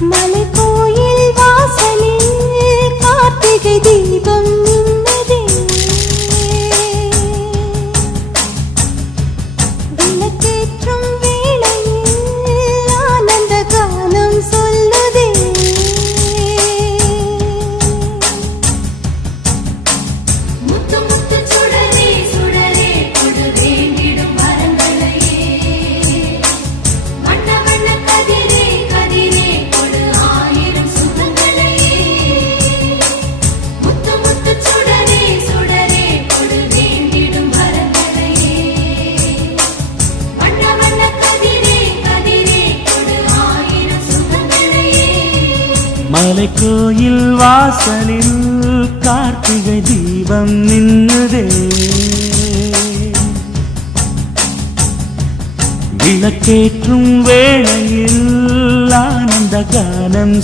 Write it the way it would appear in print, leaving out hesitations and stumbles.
மலைக்கோயில் வாசலில் கார்த்திகை தீபம் மின்னதே. விளக்கேற்றும் வேளையில் ஆனந்த கானம் சொல்லுதே. முத்து முத்து சுடரே சுடரே கொடு வேண்டிடும் வரங்களையே. வண்ண வண்ண கதிரே கதிரே கொடு ஆயிரம் சுகங்களையே. முத்து முத்து சுடரே சுடரே கொடு வேண்டிடும் வரங்களையே. வண்ண வண்ண கதிரே கதிரே கொடு ஆயிரம் சுகங்களையே. மலைக்கோயில் வாசலில் கார்த்திகை தீபம் நின்னுதே. விளக்கேற்றும் வேளையில் ஆனந்த கானம்